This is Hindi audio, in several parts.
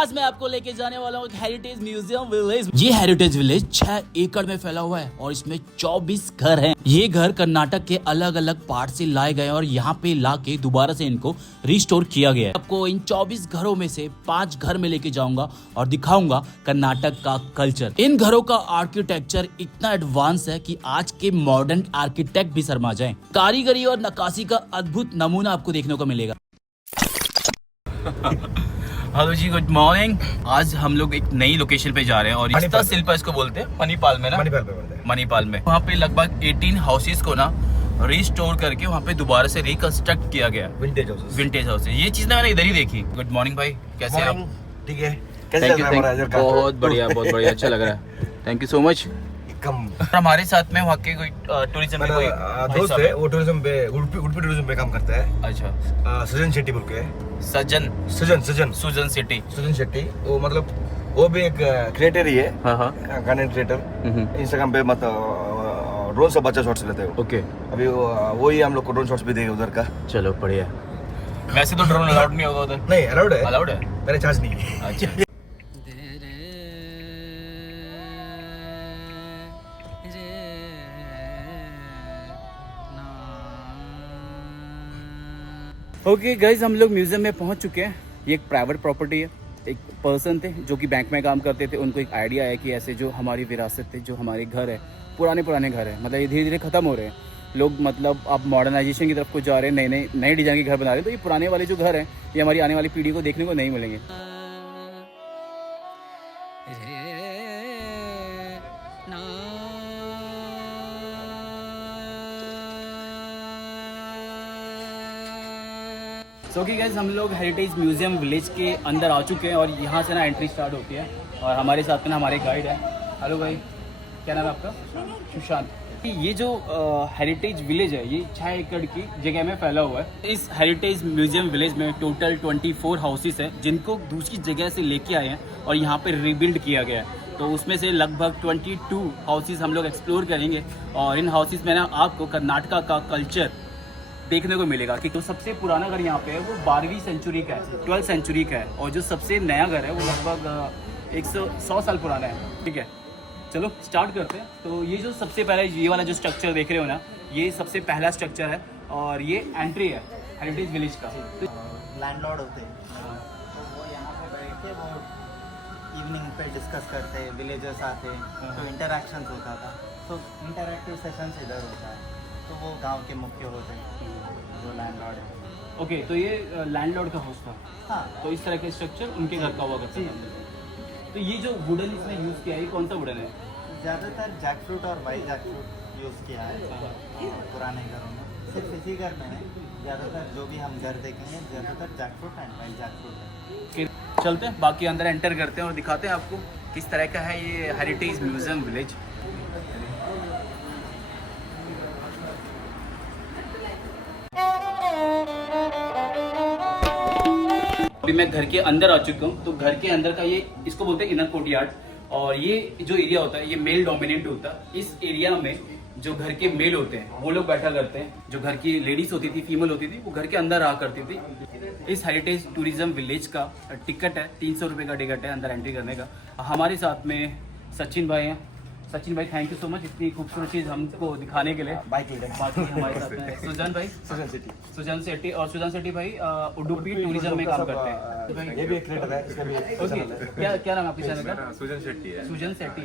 आज मैं आपको लेके जाने वाला हूँ हेरिटेज म्यूजियम विलेज। ये हेरिटेज विलेज 6 एकड़ में फैला हुआ है और इसमें 24 घर हैं। ये घर कर्नाटक के अलग अलग पार्ट से लाए गए और यहाँ पे ला के दोबारा से इनको रिस्टोर किया गया है। आपको इन 24 घरों में से 5 घर में लेके जाऊंगा और दिखाऊंगा कर्नाटक का कल्चर। इन घरों का आर्किटेक्चर इतना एडवांस है कि आज के मॉडर्न आर्किटेक्ट भी शर्मा जाएं। कारीगरी और नक्काशी का अद्भुत नमूना आपको देखने को मिलेगा। हेलो जी, गुड मॉर्निंग। आज हम लोग एक नई लोकेशन पे जा रहे हैं और इस शिल्पा इसको बोलते हैं मणिपाल में ना, मणिपाल पे बोलते हैं। मणिपाल में वहाँ पे लगभग 18 हाउसेस को ना रिस्टोर करके वहाँ पे दोबारा से रिकंस्ट्रक्ट किया गया। विंटेज हाउसेस ये चीज ना मैंने इधर ही देखी। गुड मॉर्निंग भाई, कैसे आप? ठीक है, बहुत बढ़िया, बहुत बढ़िया, अच्छा लग रहा है। Thank you so much. हमारे साथ में वहाँ के कोई टूरिज्म में कोई दोस्त है, वो टूरिज्म पे उडुपी टूरिज्म पे काम करता है। अच्छा, सुजन शेट्टी बोल के। सुजन शेट्टी वो मतलब वो भी एक क्रिएटर ही है। हाँ, कंटेंट क्रिएटर। इंस्टाग्राम पे मतलब ड्रोन से बच्चा शॉट्स लेते हो। ओके, अभी वो ही हम लोग को ड्रोन शॉट्स भी देंगे उधर का। चलो बढ़िया। वैसे तो ड्रोन अलाउड नहीं होगा उधर? नहीं, अलाउड है, मेरे चार्ज नहीं है। अच्छा। ओके गाइज, हम लोग म्यूजियम में पहुंच चुके हैं। ये एक प्राइवेट प्रॉपर्टी है। एक पर्सन थे जो कि बैंक में काम करते थे, उनको एक आइडिया है कि ऐसे जो हमारी विरासत है, जो हमारे घर है, पुराने घर है, मतलब ये धीरे धीरे ख़त्म हो रहे हैं। लोग मतलब अब मॉडर्नाइजेशन की तरफ को जा रहे हैं, नए डिज़ाइन के घर बना रहे हैं। तो ये पुराने वाले जो घर हैं ये हमारी आने वाली पीढ़ी को देखने को नहीं मिलेंगे। सो कि गाइस, हम लोग हेरिटेज म्यूजियम विलेज के अंदर आ चुके हैं और यहाँ से ना एंट्री स्टार्ट होती है। और हमारे साथ में ना हमारे गाइड है। हेलो भाई, क्या नाम है आपका? सुशांत। ये जो हेरिटेज विलेज है ये 6 एकड़ की जगह में फैला हुआ है। इस हेरिटेज म्यूजियम विलेज में टोटल 24 हाउसेस हैं जिनको दूसरी जगह से लेके आए हैं और यहाँ पे रिबिल्ड किया गया है। तो उसमें से लगभग 22 हाउसेस हम लोग एक्सप्लोर करेंगे और इन हाउसेस में ना आपको कर्नाटका का कल्चर देखने को मिलेगा। कि जो सबसे पुराना घर यहाँ पे है वो 12वीं सेंचुरी का है, 12th सेंचुरी का है, और जो सबसे नया घर है वो लगभग 100 साल पुराना है। ठीक है, चलो स्टार्ट करते हैं। तो ये जो सबसे पहले ये वाला जो स्ट्रक्चर देख रहे हो ना, ये सबसे पहला स्ट्रक्चर है और ये एंट्री है हेरिटेज विलेज का। लैंडलॉर्ड होते हैं तो वो यहाँ पे बैठ के वो इवनिंग पे डिस्कस करते हैं, विलेजर्स आते हैं तो इंटरेक्शन होता था। तो इंटरैक्टिव सेशंस इधर होता है। तो वो गांव के मुख्य होते हैं जो लैंडलॉर्ड है। ओके, तो ये लैंडलॉर्ड का हाउस था। हाँ, तो इस तरह के स्ट्रक्चर उनके घर का हुआ करता है। तो ये जो वुडन इसमें यूज़ किया है, ये कौन सा वुडन है? ज़्यादातर जैक फ्रूट और वाइट जैक फ्रूट यूज़ किया है पुराने घरों में। सिर्फ इसी घर में है, ज़्यादातर जो भी हम घर देखेंगे ज़्यादातर jackfruit and white jackfruit है। फिर चलते हैं, बाकी अंदर एंटर करते हैं और दिखाते हैं आपको किस तरह का है ये हेरिटेज म्यूजियम विलेज। अभी मैं घर के अंदर आ चुका हूँ। तो घर के अंदर का ये, इसको बोलते हैं इनर कोर्टयार्ड। और ये जो एरिया होता है ये मेल डोमिनेंट होता है। इस एरिया में जो घर के मेल होते हैं वो लोग बैठा करते हैं। जो घर की लेडीज होती थी, फीमेल होती थी, वो घर के अंदर रहा करती थी। इस हेरिटेज टूरिज्म विलेज का टिकट है 300 रुपये का टिकट है अंदर एंट्री करने का। हमारे साथ में सचिन भाई हैं। सचिन भाई, थैंक यू सो मच इतनी खूबसूरत चीज़ हमको दिखाने के लिए। बाकी हमारे साथ में सुजन भाई, सुजन शेट्टी। और सुजन शेट्टी भाई उडुपी टूरिज्म में काम करते हैं। ये भी एक क्रिएटर है, इसका भी ओके, क्या नाम है आपके चैनल का? सुजन शेट्टी है। सुजन शेट्टी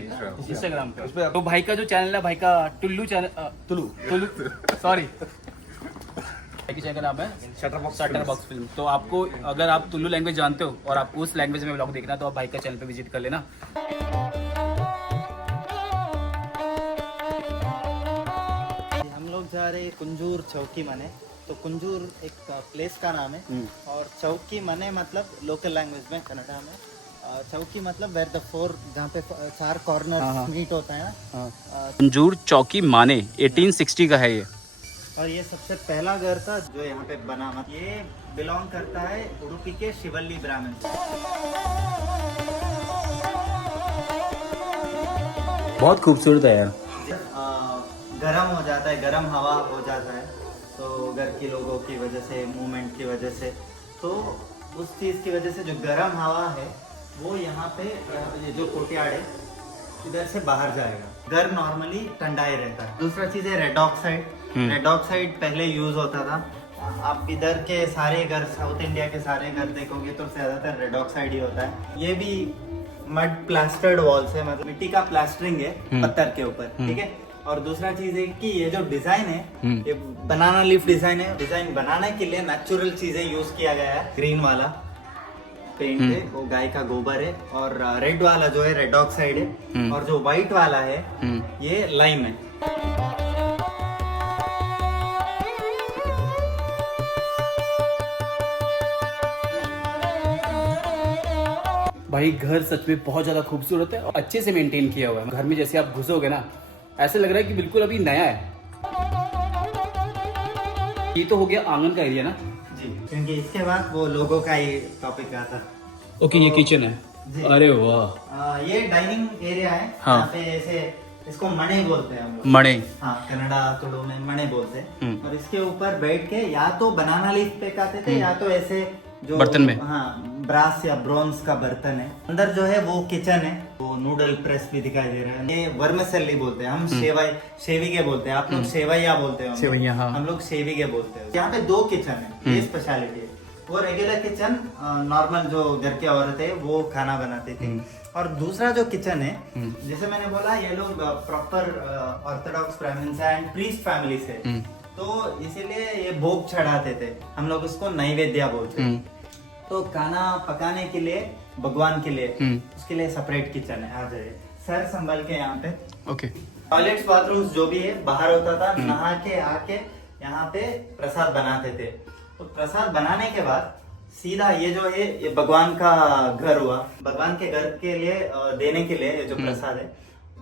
इंस्टाग्राम पे। तो भाई का जो चैनल है, भाई का टुल्लू चैनल, टुल्लू सॉरी, भाई के चैनल का नाम है शटर बॉक्स फिल्म। तो आपको अगर आप टुल्लू लैंग्वेज जानते हो और आपको उस लैंग्वेज में व्लॉग देखना तो आप भाई का चैनल पे विजिट कर लेना। जा रहे कुंजूर चौकी मने। तो कुंजूर एक प्लेस का नाम है और चौकी मने मतलब लोकल लैंग्वेज में कन्नड़ा में चौकी मतलब वेयर द 4 जहाँ पे 4 कॉर्नर मीट होता है ना। कुंजूर चौकी माने 1860 का है ये। और ये सबसे पहला घर था जो यहाँ पे बना। ये बिलोंग करता है उडुपी के शिवल्ली ब्राह्मण। बहुत खूबसूरत है यार। गर्म हो जाता है, गर्म हवा हो जाता है तो घर के लोगों की वजह से, मूवमेंट की वजह से, तो उस चीज़ की वजह से जो गर्म हवा है वो यहाँ पे ये जो कोर्टयार्ड है इधर से बाहर जाएगा। घर नॉर्मली ठंडा ही रहता है। दूसरा चीज है रेड ऑक्साइड। रेड ऑक्साइड पहले यूज होता था। आप इधर के सारे घर, साउथ इंडिया के सारे घर देखोगे तो ज्यादातर रेड ऑक्साइड ही होता है। ये भी मड प्लास्टर्ड वॉल्स है, मतलब मिट्टी का प्लास्टरिंग है पत्थर के ऊपर, ठीक है। और दूसरा चीज है कि ये जो डिजाइन है ये बनाना लीफ डिजाइन है। डिजाइन बनाने के लिए नेचुरल चीजें यूज किया गया है। ग्रीन वाला पेंट है वो गाय का गोबर है, और रेड वाला जो है रेड ऑक्साइड है, और जो व्हाइट वाला है ये लाइम है। भाई घर सच में बहुत ज्यादा खूबसूरत है और अच्छे से मेंटेन किया हुआ है। घर में जैसे आप घुसोगे ना ऐसे लग रहा है कि बिल्कुल अभी नया है। ये तो हो गया आंगन का एरिया ना जी, क्योंकि इसके बाद वो लोगों का ही टॉपिक आता। ओके, ये किचन है। अरे वाह, ये डाइनिंग एरिया है। हाँ। यहाँ पे ऐसे इसको मणे बोलते हैं हम लोग। मणे, हाँ, कन्नड़ा तुलु में मणे बोलते हैं। और इसके ऊपर बैठ के या तो बनाना लीफ पे खाते थे या तो ऐसे जो बर्तन में, हाँ, ब्रास या ब्रॉन्ज का बर्तन है। अंदर जो है वो किचन है। वो नूडल प्रेस भी दिखाई दे रहा है। ये वर्मिसेली बोलते हैं हम, शेविगे बोलते हैं। आप लोग सेवैया बोलते हैं, सेवैया, हाँ। हम लोग शेविगे बोलते हैं। यहाँ पे 2 किचन है, ये स्पेशलिटी है। वो रेगुलर किचन नॉर्मल जो घर के औरत है वो खाना बनाते थे। और दूसरा जो किचन है, जैसे मैंने बोला ये लोग proper orthodox Brahmins and priest family से, तो इसीलिए ये भोग चढ़ाते थे। हम लोग उसको नैवेद्य बोलते हैं। तो खाना पकाने के लिए भगवान के लिए उसके लिए सेपरेट किचन है। आ जाइए सर, संभल के यहाँ पे। ओके। टॉयलेट्स बाथरूम्स जो भी है बाहर होता था। नहा के आके यहाँ पे प्रसाद बनाते थे। तो प्रसाद बनाने के बाद सीधा ये जो है ये भगवान का घर हुआ। भगवान के घर के लिए देने के लिए ये जो प्रसाद है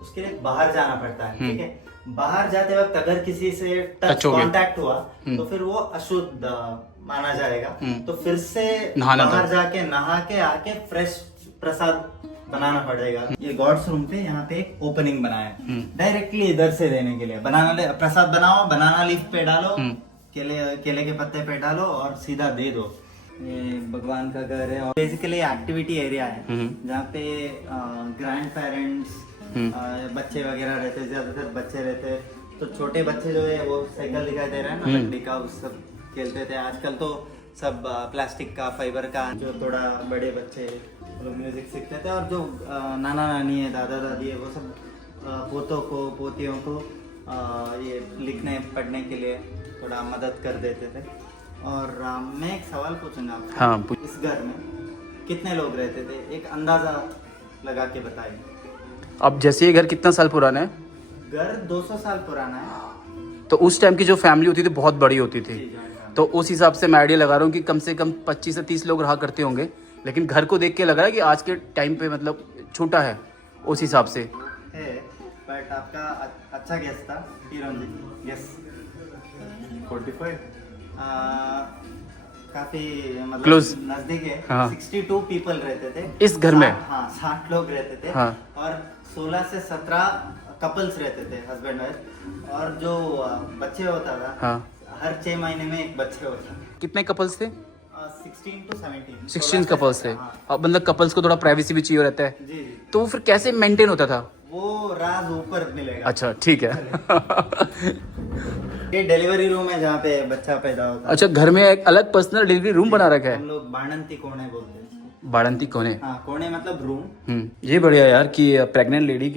उसके लिए बाहर जाना पड़ता है, ठीक है। बाहर जाते वक्त अगर किसी से टच कांटेक्ट हुआ तो फिर वो अशुद्ध माना जाएगा। तो फिर से बाहर जाके नहा के आके फ्रेश प्रसाद बनाना पड़ेगा। ये गॉड्स रूम पे यहाँ पे एक ओपनिंग बनाया डायरेक्टली इधर से देने के लिए। प्रसाद बनाओ, बनाना लीफ पे डालो, केले के पत्ते पे डालो और सीधा दे दो। ये भगवान का घर है और बेसिकली एक्टिविटी एरिया है जहाँ पे ग्रैंड पेरेंट्स, बच्चे वगैरह रहते हैं। ज्यादातर बच्चे रहते हैं। तो छोटे बच्चे जो है वो साइकिल दिखाई दे रहा है ना, लकड़ी का, उस सब खेलते थे। आजकल तो सब प्लास्टिक का, फाइबर का। जो थोड़ा बड़े बच्चे लोग म्यूजिक सीखते थे, और जो नाना नानी है, दादा दादी है, वो सब पोतों को, पोतियों को ये लिखने पढ़ने के लिए थोड़ा मदद कर देते थे। और मैं एक सवाल पूछूंगा आपसे। हाँ, इस घर में कितने लोग रहते थे? एक अंदाजा लगा के बताइए। अब जैसे ये घर कितना साल पुराना है? घर 200 साल पुराना है। तो उस टाइम की जो फैमिली होती थी बहुत बड़ी होती थी। तो उस हिसाब से मैं आइडिया लगा रहा हूँ कि कम से कम 25 से 30 लोग रहा करते होंगे। लेकिन घर को देख के लग रहा है कि आज के टाइम पे मतलब छोटा है उस हिसाब से है। बट आपका अच्छा गेस था हीरोन जी। गेस 45। काफी मतलब Close. नजदीक है। हाँ। 62 पीपल रहते थे इस घर में। हाँ, 60 लोग रहते थे। हाँ। और 16 से 17 कपल्स रहते थे, हस्बैंड वाइफ। और जो बच्चे होता था, हाँ। हर 6 महीने में एक बच्चे होता। कितने कपल्स थे? 16 to 17। 16 कपल्स थे। हाँ। अब मतलब कपल्स को थोड़ा प्राइवेसी भी चाहिए रहता है, जी जी। तो फिर कैसे मेंटेन होता था? वो राज ऊपर मिलेगा। अच्छा, ठीक है। ये डिलीवरी रूम है जहाँ पे बच्चा पैदा होता है। अच्छा, घर में एक अलग पर्सनल डिलीवरी रूम बना रखा हम है। लोग बाणंती कोने बोलते हैं इसको। बाड़ंती कोने। हाँ, कोने मतलब रूम। ये बढ़िया यार कि प्रेग्नेंट लेडी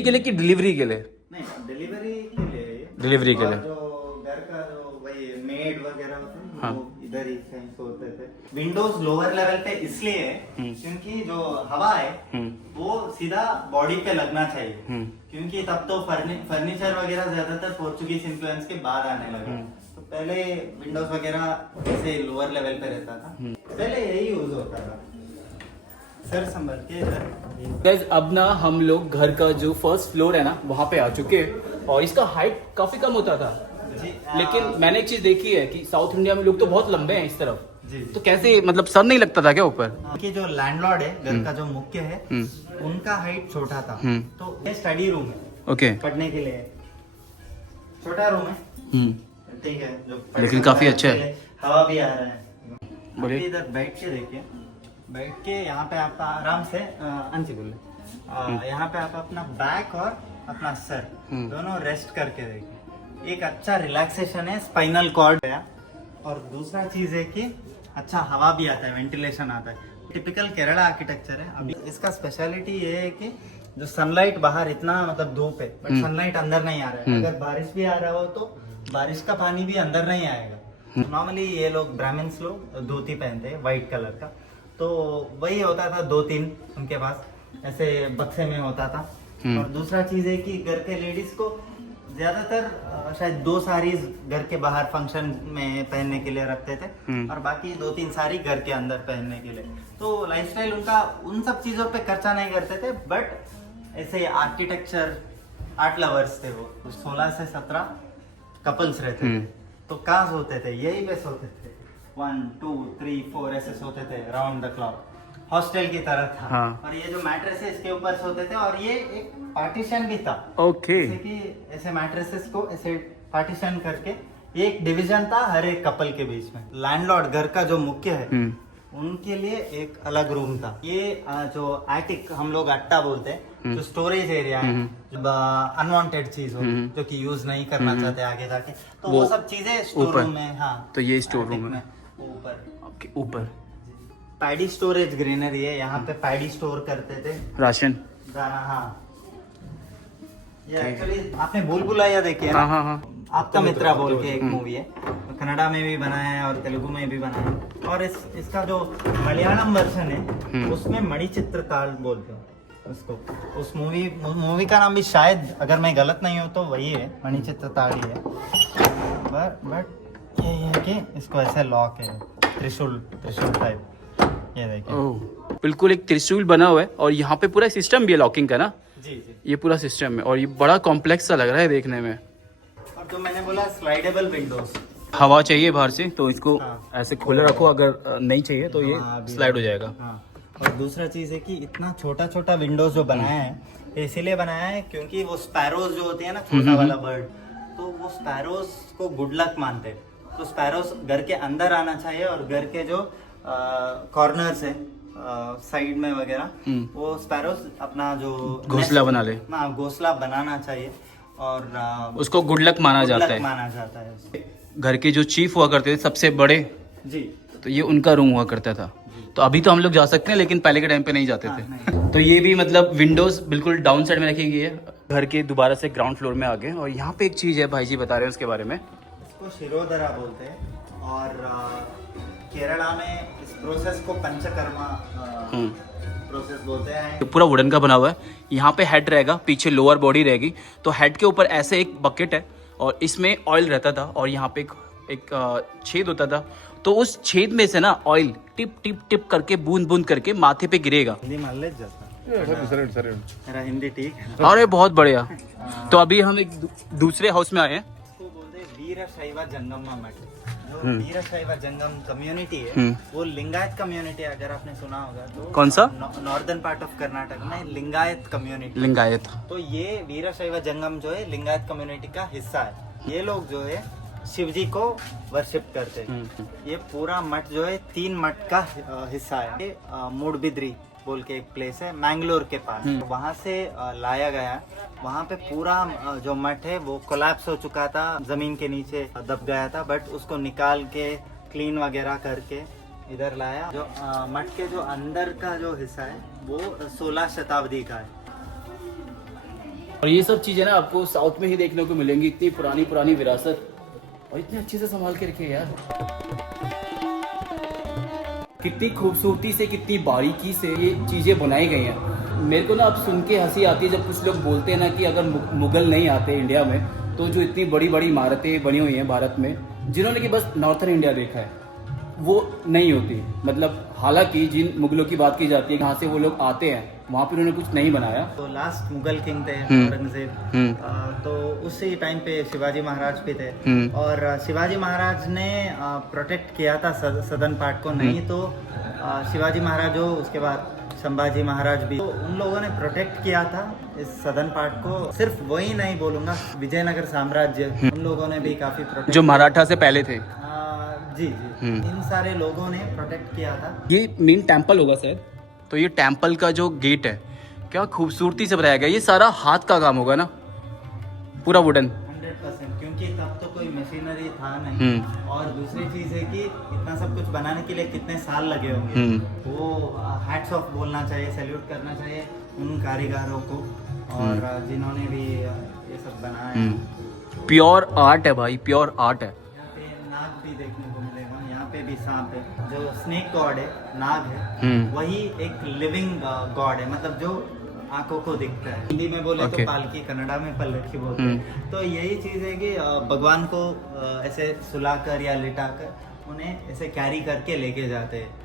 के लिए कि डिलीवरी के लिए? नहीं, डिलीवरी के लिए ये। डिलीवरी के और लिए। जो घर का जो वही मेड वगैरह होते हैं हाँ। वो इधर ही कहीं सोते थे। विंडोज लोअर लेवल पे इसलिए है क्योंकि जो हवा है वो सीधा बॉडी पे लगना चाहिए। क्योंकि तब तो फर्नीचर वगैरह ज्यादातर पोर्चुगीज इन्फ्लुएंस के बाद आने लगा। तो पहले विंडोज वगैरह ऐसे लोअर लेवल पे रहता था। पहले यही यूज होता था। सर संभल के इधर। गाइस, अब ना हम लोग घर का जो फर्स्ट फ्लोर है ना वहाँ पे आ चुके हैं और इसका हाइट काफी कम होता था। जी, लेकिन मैंने एक चीज देखी है कि साउथ इंडिया में लोग तो बहुत लंबे हैं इस तरफ। जी। तो कैसे मतलब सर नहीं लगता था क्या ऊपर? कि जो लैंडलॉर्ड है, घर का जो मुख्य है, उनका हाइट छोटा था। तो ये स्टडी रूम है। ओके। पढ़ने के लिए छोटा रूम है, ठीक है। जो लेकिन काफी अच्छा है। हवा भी आ रहा है। बढ़िया। इधर बैठ के देखिए, बैठ के यहाँ पे आप आराम से अंची बोले यहाँ पे आप अपना बैक और अपना सर दोनों रेस्ट करके देखिए। एक अच्छा रिलैक्सेशन है, स्पाइनल कॉर्ड है। और दूसरा चीज है कि अच्छा हवा भी आता है, वेंटिलेशन आता है। टिपिकल केरला आर्किटेक्चर है। अभी इसका स्पेशलिटी ये है कि जो सनलाइट बाहर इतना मतलब धूप है बट सनलाइट अंदर नहीं आ रहा है। अगर बारिश भी आ रहा हो तो बारिश का पानी भी अंदर नहीं आएगा। नॉर्मली ये लोग ब्राह्मण्स लोग धोती पहनते हैं व्हाइट कलर का, तो वही होता था 2-3 उनके पास ऐसे बक्से में होता था। और दूसरा चीज है कि घर के लेडीज को ज्यादातर शायद 2 साड़ीज घर के बाहर फंक्शन में पहनने के लिए रखते थे और बाकी 2-3 साड़ी घर के अंदर पहनने के लिए। तो लाइफस्टाइल उनका उन सब चीजों पे खर्चा नहीं करते थे। बट ऐसे आर्किटेक्चर आर्ट लवर्स थे वो। 16 से 17 कपल्स रहते थे। तो कहाँ सोते थे? यही पे सोते थे। 1 2 3 4 ऐसे सोते थे राउंड द क्लॉक, हॉस्टल की तरह था। हाँ। और ये जो मैट्रेस है इसके ऊपर सोते थे और ये एक पार्टीशन भी था। ओके। जैसे कि ऐसे मैट्रेसेस को ऐसे पार्टीशन करके एक डिवीजन था हर एक कपल के बीच में। लैंडलॉर्ड घर का जो मुख्य है उनके लिए एक अलग रूम था। ये जो एटिक हम लोग अट्टा बोलते हैं, जो स्टोरेज एरिया है, अनवांटेड चीज हो जो कि यूज नहीं करना चाहते आगे जाके, तो वो सब चीजें स्टोर रूम में। हाँ, तो ये स्टोर रूम है ऊपर। ओके, ऊपर पैडी स्टोरेज ग्रीनरी है। यहाँ पे पैडी स्टोर करते थे, राशन। हाँ। ये एक्चुअली आपने भूल भुलैया देखी है ना? हाँ हाँ हाँ। आपका मित्रा बोल के एक मूवी है, कन्नड़ा में भी बनाया है और तेलुगु में भी बनाया है। और इसका जो मलयालम वर्जन है उसमें मणिचित्र ताल बोलते हैं उसको। उस मूवी का नाम भी शायद, अगर मैं गलत नहीं हूँ तो वही है, मणिचित्र ताल ही है। बट ये है कि इसको ऐसे लॉक है, त्रिशूल टाइप। ये देखिए, ओह, बिल्कुल एक त्रिशूल बना हुआ है और यहाँ पे पूरा सिस्टम भी है लॉकिंग का ना? जी। ये पूरा सिस्टम है और ये बड़ा कॉम्प्लेक्स सा लग रहा है देखने में। और जो मैंने बोला स्लाइडेबल विंडोज, हवा चाहिए बाहर से तो इसको हाँ। ऐसे खोले रखो, अगर नहीं चाहिए तो ये हाँ, स्लाइड हो जाएगा। हाँ। और दूसरा चीज है कि इतना छोटा विंडोज जो बनाया है, ये इसीलिए बनाया है क्योंकि वो स्पैरोज जो होती है ना, छोटा वाला बर्ड, तो वो स्पैरोज को गुड लक मानते हैं। तो स्पैरोज घर के अंदर आना चाहिए और घर के जो कॉर्नर्स है साइड में वगैरह, वो स्पैरोज अपना जो घोंसला बना ले। हाँ, घोंसला बनाना चाहिए और उसको गुड लक माना good जाता luck है। माना जाता है। घर के जो चीफ हुआ करते थे सबसे बड़े, जी। तो ये उनका रूम हुआ करता था। तो अभी तो हम लोग जा सकते हैं लेकिन पहले के टाइम पे नहीं जाते थे। तो ये भी मतलब विंडोज बिल्कुल डाउन साइड में रखी गई है। घर के दोबारा से ग्राउंड फ्लोर में आ गए और यहाँ पे एक चीज है, भाई जी बता रहे हैं उसके बारे में। इसको शिरोधरा बोलते हैं और केरला में इस प्रोसेस को पंचकर्मा प्रोसेस बोलते हैं। तो पूरा वुडन का बना हुआ है। यहाँ पे हेड रहेगा, पीछे लोअर बॉडी रहेगी। तो हेड के ऊपर ऐसे एक बकेट है और इसमें ऑयल रहता था और यहाँ पे एक छेद होता था। तो उस छेद में से ना ऑयल टिप टिप टिप करके बूंद बूंद करके माथे पे गिरेगा। हिंदी मान ले जाता मेरा हिंदी ठीक है। अरे बहुत बढ़िया। तो अभी हम एक दूसरे हाउस में आए हैं। इसको बोलते हैं वीरशैव जंगम मठ। जो वीरशैव जंगम कम्युनिटी है वो लिंगायत कम्युनिटी, अगर आपने सुना होगा तो। कौन सा? नॉर्दर्न पार्ट ऑफ कर्नाटक में लिंगायत कम्युनिटी। लिंगायत। तो ये वीरशैव जंगम जो है लिंगायत कम्युनिटी का हिस्सा है। ये लोग जो है शिव जी को वर्शिप करते हैं। ये पूरा मठ जो है 3 मठ का हिस्सा है। ये मूडबिद्री बोल के एक प्लेस है मैंगलोर के पास, वहाँ से लाया गया। वहाँ पे पूरा जो मठ है वो कोलैप्स हो चुका था, जमीन के नीचे दब गया था। बट उसको निकाल के क्लीन वगैरह करके इधर लाया। जो मठ के जो अंदर का जो हिस्सा है वो 16 शताब्दी का है। और ये सब चीजें ना आपको साउथ में ही देखने को मिलेंगी। इतनी पुरानी पुरानी विरासत और इतने अच्छे से संभाल के रखे यार। कितनी खूबसूरती से, कितनी बारीकी से ये चीजें बनाई गई हैं। मेरे को ना अब सुन के हंसी आती है जब कुछ लोग बोलते हैं ना कि अगर मुगल नहीं आते इंडिया में तो जो इतनी बड़ी बड़ी इमारतें बनी हुई हैं भारत में, जिन्होंने कि बस नॉर्थन इंडिया देखा है, वो नहीं होती। मतलब हालांकि जिन मुगलों की बात की जाती है, कहाँ से वो लोग आते हैं, वहाँ पे उन्होंने कुछ नहीं बनाया। तो लास्ट मुगल किंग थे औरंगजेब, तो उसी टाइम पे शिवाजी महाराज भी थे। और शिवाजी महाराज ने प्रोटेक्ट किया था सदर्न पार्ट को। नहीं तो शिवाजी महाराज हो, उसके बाद संभाजी महाराज भी, तो उन लोगों ने प्रोटेक्ट किया था इस सदर्न पार्ट को। सिर्फ वही नहीं बोलूंगा, विजयनगर साम्राज्य, उन लोगों ने भी काफी प्रोटेक्ट, जो मराठा से पहले थे। जी जी, इन सारे लोगों ने प्रोटेक्ट किया था। ये मेन टेम्पल होगा शायद। तो ये टेम्पल का जो गेट है क्या खूबसूरती से बनाया गया। ये सारा हाथ का काम होगा ना, पूरा वुडन। 100%, क्योंकि तब तो कोई मशीनरी था नहीं, और दूसरी चीज़ है कि इतना सब कुछ बनाने के लिए कितने साल लगे होंगे। वो हैट्स ऑफ बोलना चाहिए, सैल्यूट करना चाहिए उन कारीगरों को, और जिन्होंने भी ये सब बनाया। प्योर आर्ट है भाई, प्योर आर्ट है। यहाँ पे नाग भी देखने को मिलेगा, यहाँ पे भी सांप है। जो स्नेक गॉड है, नाग है, वही एक लिविंग गॉड है, मतलब जो आंखों को दिखता है। हिंदी में बोले तो पालकी, कन्नड़ा में पल्लकी बोलते हैं। तो यही चीज है कि भगवान को ऐसे सुलाकर या लिटाकर उन्हें ऐसे कैरी करके लेके जाते हैं।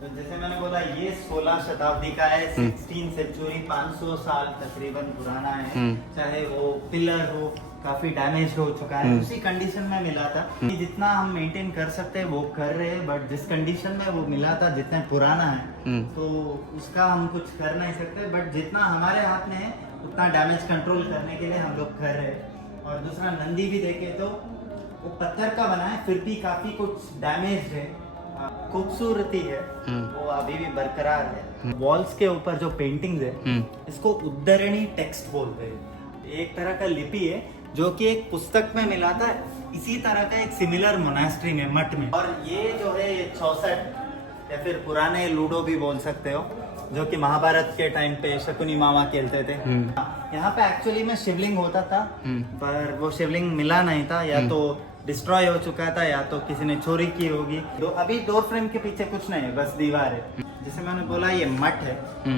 तो जैसे मैंने बोला, ये 16 शताब्दी का है, 16 सेंचुरी, 500 साल तकरीबन पुराना है। चाहे वो पिलर हो, काफी डैमेज हो चुका है, उसी कंडीशन में मिला था। कि जितना हम मेंटेन कर सकते हैं वो कर रहे हैं, बट जिस कंडीशन में वो मिला था, जितना पुराना है, तो उसका हम कुछ कर नहीं सकते। बट जितना हमारे हाथ में है उतना डैमेज कंट्रोल करने के लिए हम लोग कर रहे हैं। और दूसरा, नंदी भी देखे तो वो पत्थर का बना है, फिर भी काफी कुछ डैमेज है। खूबसूरती है वो अभी भी बरकरार है। वॉल्स के ऊपर जो पेंटिंग्स है, इसको उद्धरणी टेक्स्ट बोलते हैं। एक तरह का लिपि है जो कि एक पुस्तक में मिला था, इसी तरह का एक सिमिलर मोनास्ट्री में, मठ में। और ये जो है ये 64 या फिर पुराने लूडो भी बोल सकते हो, जो कि महाभारत के टाइम पे शकुनी मामा खेलते थे। यहाँ पे एक्चुअली में शिवलिंग होता था, पर वो शिवलिंग मिला नहीं था, या तो डिस्ट्रॉय हो चुका था, या तो किसी ने चोरी की होगी। अभी डोर फ्रेम के पीछे कुछ नहीं है, बस दीवार है। जैसे मैंने बोला, ये मठ है,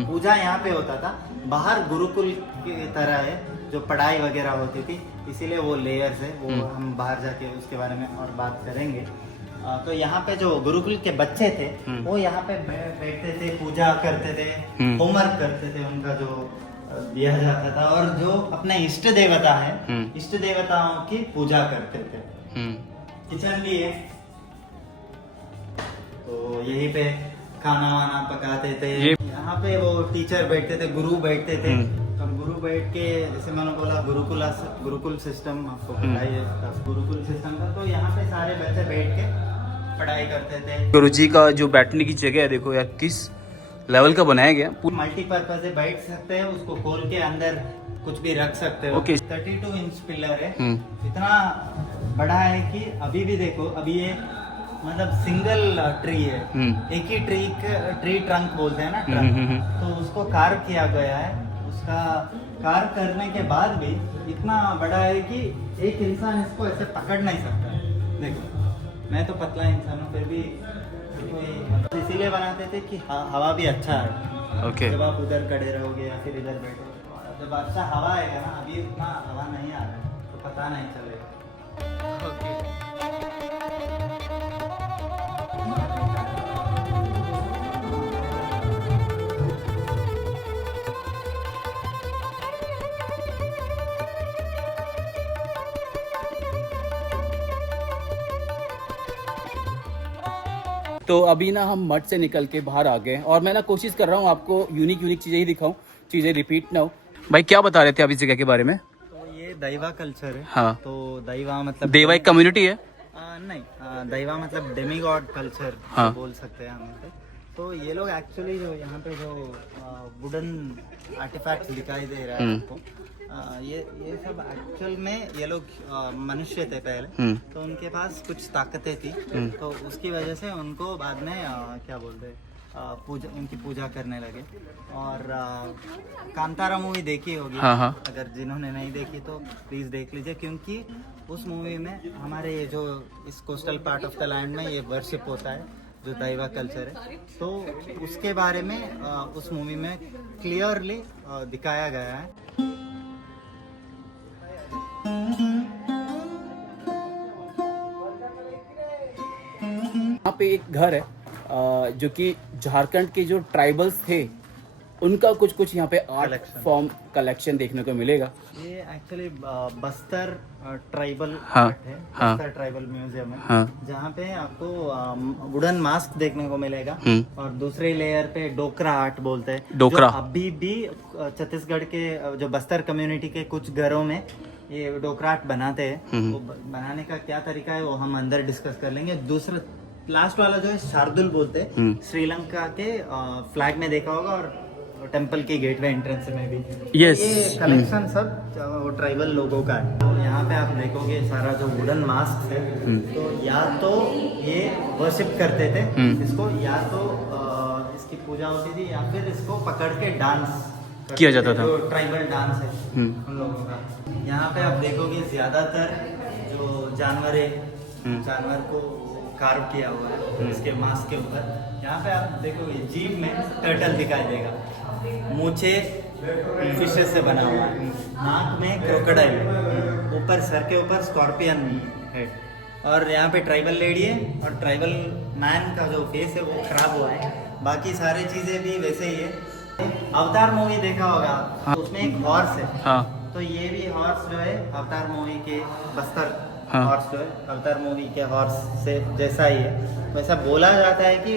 पूजा यहाँ पे होता था। बाहर गुरुकुल की तरह है, जो पढ़ाई वगैरह होती थी, इसीलिए वो लेयर्स है। वो हम बाहर जाके उसके बारे में और बात करेंगे। तो यहाँ पे जो गुरुकुल के बच्चे थे, वो यहाँ पे बैठते थे, पूजा करते थे, होमवर्क करते थे, उनका जो दिया जाता था। और जो अपने इष्ट देवता है, इष्ट देवताओं की पूजा करते थे। किचन भी है, तो यहीं पे खाना वाना पकाते थे। यहाँ पे वो टीचर बैठते थे, गुरु बैठते थे। और गुरु बैठ के, जैसे मैंने बोला, गुरुकुल सिस्टम आपको पता ही है, गुरुकुल सिस्टम का। तो यहाँ पे सारे बच्चे बैठ के पढ़ाई करते थे। गुरुजी का जो बैठने की जगह है, देखो यार किस लेवल का बनाया गया। मल्टीपर्पज है, बैठ सकते हैं, उसको खोल के अंदर कुछ भी रख सकते हो। 32 इंच पिलर है, इतना बड़ा है कि अभी भी देखो, अभी ये मतलब सिंगल ट्री है, एक ही ट्री ट्रंक बोलते हैं ना, ट्रंक। तो उसको कार्व किया गया है। उसका कार्व करने के बाद भी इतना बड़ा है कि एक इंसान इसको ऐसे पकड़ नहीं सकता। देखो, मैं तो पतला इंसान हूँ, फिर भी मतलब इसीलिए बनाते थे कि हवा भी अच्छा है। जब आप उधर खड़े रहोगे या फिर इधर बैठोगे, जब अच्छा हवा आएगा ना, अभी उतना हवा नहीं आ रहा है, तो पता नहीं चलेगा। तो अभी ना हम मठ से निकल के बाहर आ गए, और मैं ना कोशिश कर रहा हूँ आपको यूनिक चीज़ें ही दिखाऊं, चीज़ें रिपीट ना हो। भाई क्या बता रहे थे आप इस जगह के बारे में? तो ये दैवा कल्चर है। हाँ। तो दैवा मतलब देवा एक कम्युनिटी है? नहीं, दैवा मतलब डेमीगॉड कल्चर बोल सकते हैं हम इसे। तो ये लोग एक्चुअली जो यहाँ पे जो वुडन आर्टिफैक्ट दिखाई दे रहा है आपको, ये सब एक्चुअल में ये लोग मनुष्य थे पहले। तो उनके पास कुछ ताकतें थी, तो उसकी वजह से उनको बाद में क्या बोलते हैं, उनकी पूजा करने लगे। और कांतारा मूवी देखी होगी। हाँ। अगर जिन्होंने नहीं देखी तो प्लीज देख लीजिए, क्योंकि उस मूवी में हमारे ये जो इस coastal part of the land में ये वर्शिप होता है, जो दैवा कल्चर है। तो उसके बारे में उस मूवी में क्लियरली दिखाया गया है। यहाँ पे एक घर है जो कि झारखंड के जो ट्राइबल्स थे उनका कुछ यहाँ पे आर्ट फॉर्म कलेक्शन देखने को मिलेगा। ये एक्चुअली बस्तर ट्राइबल हाँ, आर्ट है। हाँ, बस्तर ट्राइबल म्यूजियम है। हाँ, जहाँ पे आपको वुडन मास्क देखने को मिलेगा। और दूसरे लेयर पे डोकरा आर्ट बोलते हैं, डोकरा अभी भी छत्तीसगढ़ के जो बस्तर कम्युनिटी के कुछ घरों में ये डोकराट बनाते हैं, वो बनाने का क्या तरीका है वो हम अंदर डिस्कस कर लेंगे। दूसरा लास्ट वाला जो है शार्दुल बोलते हैं, श्रीलंका के फ्लैग में देखा होगा और टेंपल के गेटवे एंट्रेंस में भी। Yes. ये कलेक्शन सब वो ट्राइबल लोगों का है। तो यहाँ पे आप देखोगे सारा जो वुडन मास्क है, तो या तो ये वर्शिप करते थे इसको, या तो इसकी पूजा होती थी, या फिर इसको पकड़ के डांस किया जाता था। जो ट्राइबल डांस है उन लोगों का। यहाँ पे आप देखोगे ज्यादातर जो जानवर है, जानवर को कार्व किया हुआ है इसके मास्क के ऊपर। यहाँ पे आप देखोगे जीभ में टर्टल दिखाई देगा, मूछे फिशेस से बना हुआ है, नाक में क्रोकोडाइल, ऊपर सर के ऊपर स्कॉर्पियन हेड, और यहाँ पे ट्राइबल लेडी है और ट्राइबल मैन का जो फेस है वो खराब हुआ है। बाकी सारी चीजें भी वैसे ही है। अवतार मूवी देखा होगा, हाँ। उसमें एक हॉर्स है, हाँ तो ये भी हॉर्स जो है अवतार मूवी के बस्तर हाँ। हॉर्स जो है अवतार मूवी के हॉर्स से जैसा ही है। वैसा बोला जाता है कि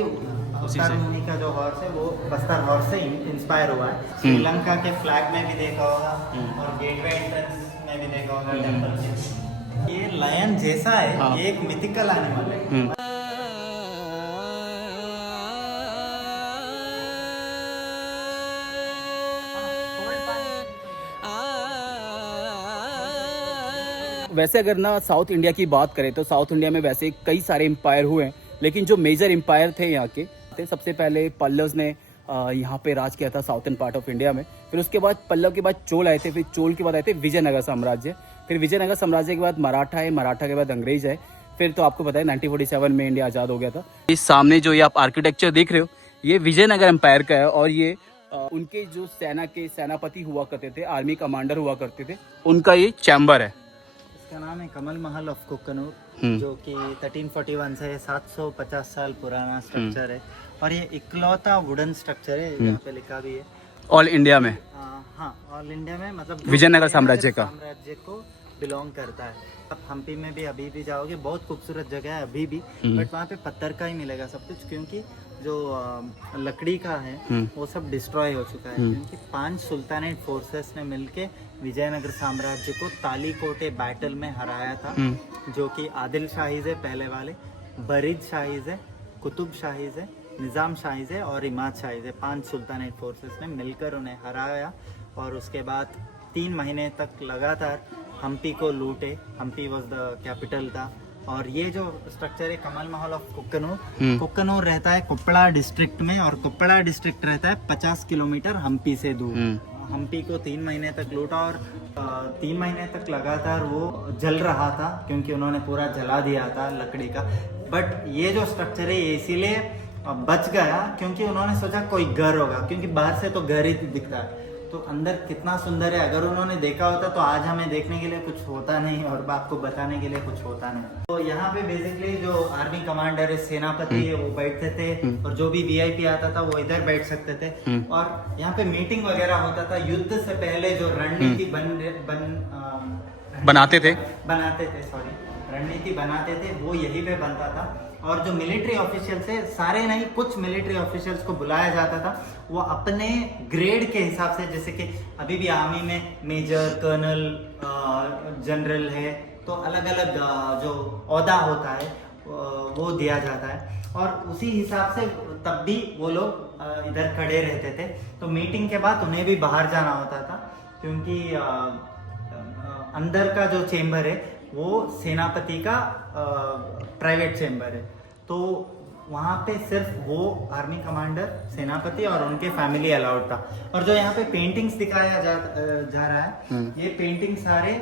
अवतार मूवी का जो हॉर्स है वो बस्तर हॉर्स से इंस्पायर हुआ है। श्रीलंका के फ्लैग में भी देखा होगा और गेटवे एंट्रेंस में भी देखा होगा टेंपल के। ये लायन जैसा है, हाँ। ये एक मिथिकल एनिमल है। वैसे अगर ना साउथ इंडिया की बात करें तो साउथ इंडिया में वैसे कई सारे एम्पायर हुए हैं, लेकिन जो मेजर एम्पायर थे यहाँ के, सबसे पहले पल्लव्स ने यहाँ पे राज किया था साउथर्न पार्ट ऑफ इंडिया में। फिर उसके बाद पल्लव के बाद चोल आए थे, फिर चोल के बाद आए थे विजयनगर साम्राज्य, फिर विजयनगर साम्राज्य के बाद मराठा है, मराठा के बाद अंग्रेज है, फिर तो आपको पता है 1947 में इंडिया आज़ाद हो गया था। इस सामने जो ये आप आर्किटेक्चर देख रहे हो ये विजयनगर एम्पायर का है, और ये उनके जो सेना के सेनापति हुआ करते थे, आर्मी कमांडर हुआ करते थे, उनका ये चैम्बर है। इसका नाम है कमल महल ऑफ कुक्कनूर, जो कि 1341 से 750 साल पुराना स्ट्रक्चर है, और ये इकलौता वुडन स्ट्रक्चर है, यहाँ पे लिखा भी है ऑल इंडिया में। हाँ, ऑल इंडिया में, मतलब विजयनगर साम्राज्य का साम्राज्य को बिलोंग करता है। अब हम्पी में भी अभी भी जाओगे, बहुत खूबसूरत जगह है अभी भी, बट वहाँ पे पत्थर का ही मिलेगा सब कुछ, क्योंकि जो लकड़ी का है वो सब डिस्ट्रॉय हो चुका है, क्योंकि 5 सुल्तानेट फोर्सेस ने मिलके विजयनगर साम्राज्य को तालीकोटे बैटल में हराया था, जो कि आदिल शाहीज है पहले वाले, बरीद शाहीज है, कुतुब शाहीज है, निज़ाम शाहीज है और इमाद शाहीज है। 5 सुल्तानेट फोर्सेस ने मिलकर उन्हें हराया, और उसके बाद 3 महीने तक लगातार हम्पी को लूटे। हम्पी वॉज द कैपिटल था। और ये जो स्ट्रक्चर है कमल महल ऑफ कुक्कनूर, कुक्कनूर रहता है कुप्पड़ा डिस्ट्रिक्ट में, और कुप्पड़ा डिस्ट्रिक्ट रहता है 50 किलोमीटर हम्पी से दूर। हम्पी को 3 महीने तक लूटा, और 3 महीने तक लगातार वो जल रहा था, क्योंकि उन्होंने पूरा जला दिया था लकड़ी का। बट ये जो स्ट्रक्चर है ये इसीलिए बच गया क्योंकि उन्होंने सोचा कोई घर होगा, क्योंकि बाहर से तो घर ही दिखता है, तो अंदर कितना सुंदर है। अगर उन्होंने देखा होता तो आज हमें देखने के लिए कुछ होता नहीं और आपको बताने के लिए कुछ होता नहीं। तो यहाँ पे बेसिकली जो आर्मी कमांडर है, सेनापति है, वो बैठते थे, और जो भी वीआईपी आता था वो इधर बैठ सकते थे। और यहाँ पे मीटिंग वगैरह होता था। युद्ध से पहले जो रणनीति बनाते थे, रणनीति बनाते थे, वो यहीं पे बनता था। और जो मिलिट्री ऑफिशियल्स है, सारे नहीं, कुछ मिलिट्री ऑफिशियल्स को बुलाया जाता था, वो अपने ग्रेड के हिसाब से, जैसे कि अभी भी आर्मी में मेजर, कर्नल, जनरल है, तो अलग अलग जो ओहदा होता है वो दिया जाता है, और उसी हिसाब से तब भी वो लोग इधर खड़े रहते थे। तो मीटिंग के बाद उन्हें भी बाहर जाना होता था, क्योंकि अंदर का जो चेम्बर है वो सेनापति का प्राइवेट चेम्बर है, तो वहाँ पे सिर्फ वो आर्मी कमांडर, सेनापति और उनके फैमिली अलाउड था। और जो यहाँ पे पेंटिंग्स दिखाया जा रहा है, ये पेंटिंग सारे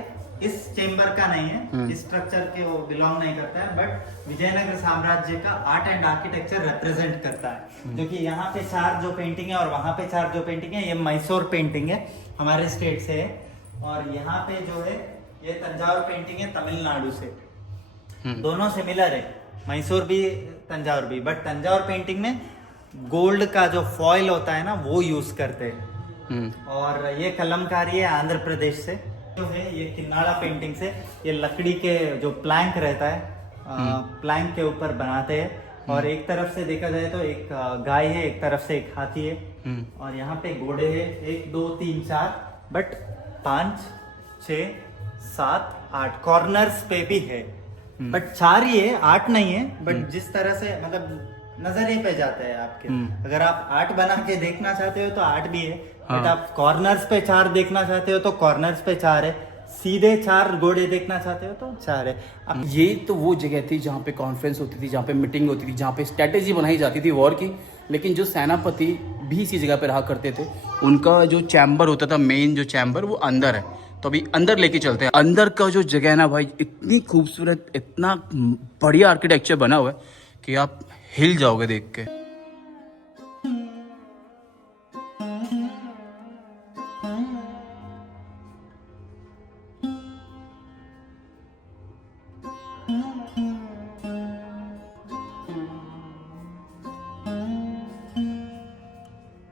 इस चेम्बर का नहीं है, इस स्ट्रक्चर के वो बिलोंग नहीं करता है, बट विजयनगर साम्राज्य का आर्ट एंड आर्किटेक्चर रिप्रेजेंट करता है। जो कि यहाँ पे 4 जो पेंटिंग है और वहाँ पे 4 जो पेंटिंग है, ये मैसूर पेंटिंग है, हमारे स्टेट से है। और यहाँ पे जो है ये तंजावुर पेंटिंग है, तमिलनाडु से। दोनों सिमिलर है, मैसूर भी तंजावुर भी, बट तंजावुर पेंटिंग में गोल्ड का जो फॉइल होता है ना, वो यूज करते हैं। और ये कलमकारी है आंध्र प्रदेश से। जो है ये किन्नाड़ा पेंटिंग से, ये लकड़ी के जो प्लैंक रहता है, प्लैंक के ऊपर बनाते हैं। और एक तरफ से देखा जाए तो एक गाय है, एक तरफ से एक हाथी है, और यहाँ पे घोड़े है 1 2 3 4, बट 5 6 7-8 कॉर्नर्स पे भी है, बट 4 ही है, 8 नहीं है। बट जिस तरह से मतलब नजरिए पे जाता है आपके, अगर आप 8 बना के देखना चाहते हो तो 8 भी है, बट आप कॉर्नर्स पे 4 देखना चाहते हो तो कॉर्नर्स पे 4 है, सीधे 4 घोड़े देखना चाहते हो तो 4 है। अब ये तो वो जगह थी जहाँ पे कॉन्फ्रेंस होती थी, जहाँ पे मीटिंग होती थी, जहाँ पे स्ट्रेटेजी बनाई जाती थी वॉर की। लेकिन जो सेनापति भी इसी जगह पे रहा करते थे, उनका जो चैम्बर होता था, मेन जो चैम्बर, वो अंदर है। तो अभी अंदर लेके चलते हैं। अंदर का जो जगह है ना भाई, इतनी खूबसूरत, इतना बढ़िया आर्किटेक्चर बना हुआ है कि आप हिल जाओगे देख के।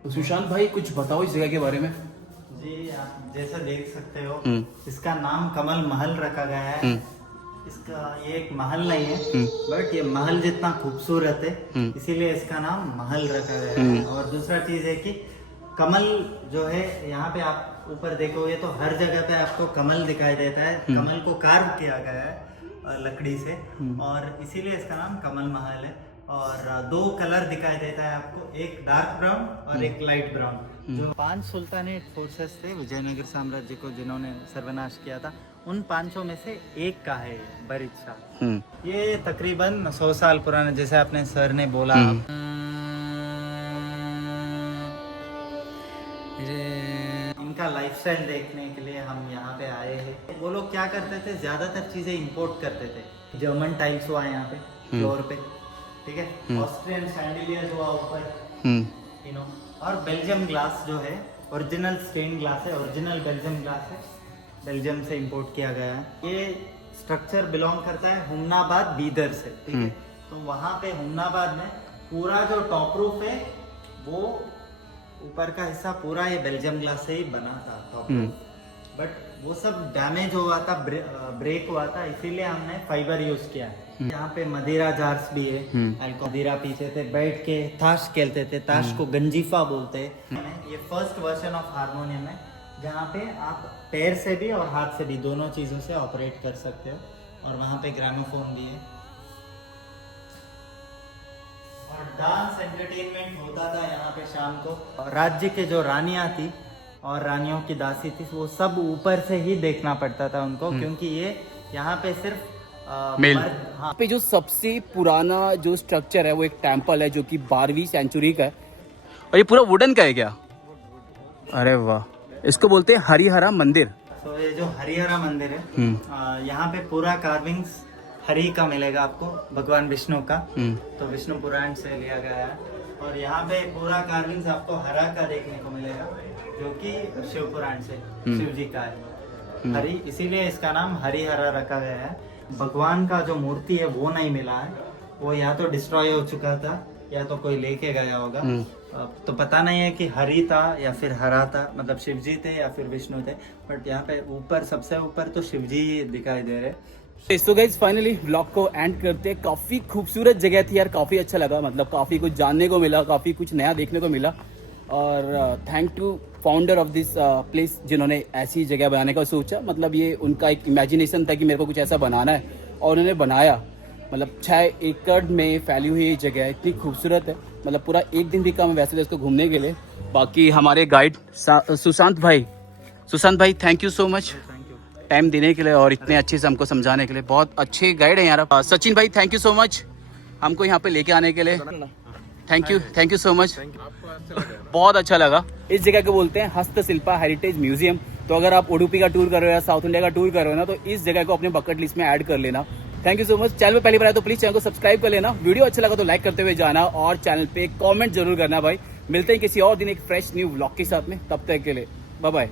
तो सुशांत भाई कुछ बताओ इस जगह के बारे में। जी, आप जैसा देख सकते हो, इसका नाम कमल महल रखा गया है। इसका ये एक महल नहीं है, बट ये महल जितना खूबसूरत है, इसीलिए इसका नाम महल रखा गया है। और दूसरा चीज है कि कमल जो है, यहाँ पे आप ऊपर देखोगे तो हर जगह पे आपको कमल दिखाई देता है। कमल को कार्व किया गया है लकड़ी से, और इसीलिए इसका नाम कमल महल है। और 2 कलर दिखाई देता है आपको, एक डार्क ब्राउन और एक लाइट ब्राउन। जो 5 सुल्तानेट फोर्सेस थे विजयनगर साम्राज्य को जिन्होंने सर्वनाश किया था, उन 500 में से एक का है बरीद शाह। ये तकरीबन 100 साल पुराना, जैसे आपने सर ने बोला, इनका लाइफस्टाइल देखने के लिए हम यहाँ पे आए हैं। वो लोग क्या करते थे, ज्यादातर चीजें इंपोर्ट करते थे। जर्मन टाइल्स हुआ यहाँ पे फ्लोर पे, ठीक है, ऑस्ट्रियन सैंडिलियर हुआ ऊपर, यू नो, और बेल्जियम ग्लास जो है, ओरिजिनल स्टेन ग्लास है, ओरिजिनल बेल्जियम ग्लास है, बेल्जियम से इंपोर्ट किया गया है। ये स्ट्रक्चर बिलोंग करता है हुमनाबाद बीदर से, ठीक है। तो वहाँ पे हुमनाबाद में पूरा जो टॉप रूफ है, वो ऊपर का हिस्सा पूरा ये बेल्जियम ग्लास से ही बना था टॉप रूफ, बट वो सब डैमेज हुआ था, ब्रेक हुआ था, इसीलिए हमने फाइबर यूज किया है। यहाँ पे मदिरा जार्स भी है, मदिरा पीते थे, बैठ के ताश खेलते थे, ताश को गंजीफा बोलते हैं। ये फर्स्ट वर्जन ऑफ हारमोनियम है, जहाँ पे आप पैर से भी और हाथ से भी, दोनों चीजों से ऑपरेट कर सकते हो। और वहाँ पे ग्रामोफोन भी है, और डांस एंटरटेनमेंट होता था यहाँ पे शाम को। और राज्य के जो रानियां थी और रानियों की दासी थी, वो सब ऊपर से ही देखना पड़ता था उनको, क्योंकि ये यहाँ पे सिर्फ मेल। हाँ। पे जो सबसे पुराना जो स्ट्रक्चर है, वो एक टेम्पल है जो कि 12वीं सेंचुरी का है, और ये पूरा वुडन का है क्या? अरे वाह, इसको बोलते हैं हरिहरा मंदिर। तो ये जो हरिहरा मंदिर है, यहाँ पे पूरा कार्विंग्स हरि का मिलेगा आपको, भगवान विष्णु का। तो विष्णु पुराण से लिया गया है। और यहाँ पे पूरा कार्विंग्स आपको हरा का देखने को मिलेगा, जो कि शिव पुराण से, शिव जी का है हरि, इसीलिए इसका नाम हरिहरा रखा गया है। भगवान का जो मूर्ति है वो नहीं मिला है, वो या तो डिस्ट्रॉय हो चुका था या तो कोई लेके गया होगा। तो पता नहीं है कि हरि था या फिर हरा था, मतलब शिव जी थे या फिर विष्णु थे, बट यहाँ पे ऊपर, सबसे ऊपर तो शिव जी दिखाई दे रहे। तो गाइस फाइनली व्लॉग को एंड करते हैं। काफी खूबसूरत जगह थी यार, काफी अच्छा लगा, मतलब काफी कुछ जानने को मिला, काफी कुछ नया देखने को मिला। और thank to founder of this place, जिन्होंने ऐसी जगह बनाने का सोचा। मतलब ये उनका एक इमेजिनेशन था कि मेरे को कुछ ऐसा बनाना है, और उन्होंने बनाया। मतलब 6 एकड़ में फैली हुई ये जगह है, इतनी खूबसूरत है, मतलब पूरा एक दिन भी कम है वैसे तो इसको घूमने के लिए। बाकी हमारे गाइड सुशांत भाई thank you so much time देने के लिए और इतने अच्छे से हमको समझाने के लिए। बहुत अच्छे गाइड हैं यार। सचिन भाई थैंक यू सो मच हमको यहाँ पे लेके आने के लिए। थैंक यू सो मच, बहुत अच्छा लगा। इस जगह को बोलते हैं हस्तशिल्पा हेरिटेज म्यूजियम। तो अगर आप उडुपी का टूर कर रहे हो या साउथ इंडिया का टूर कर रहे हो ना, तो इस जगह को अपने बकेट लिस्ट में ऐड कर लेना। Thank you so much. Channel पे पहली बार आए तो प्लीज चैनल को सब्सक्राइब कर लेना। वीडियो अच्छा लगा तो लाइक करते हुए जाना, और चैनल पे कमेंट जरूर करना भाई। मिलते हैं किसी और दिन एक फ्रेश न्यू व्लॉग के साथ में, तब तक के लिए बाय बाय।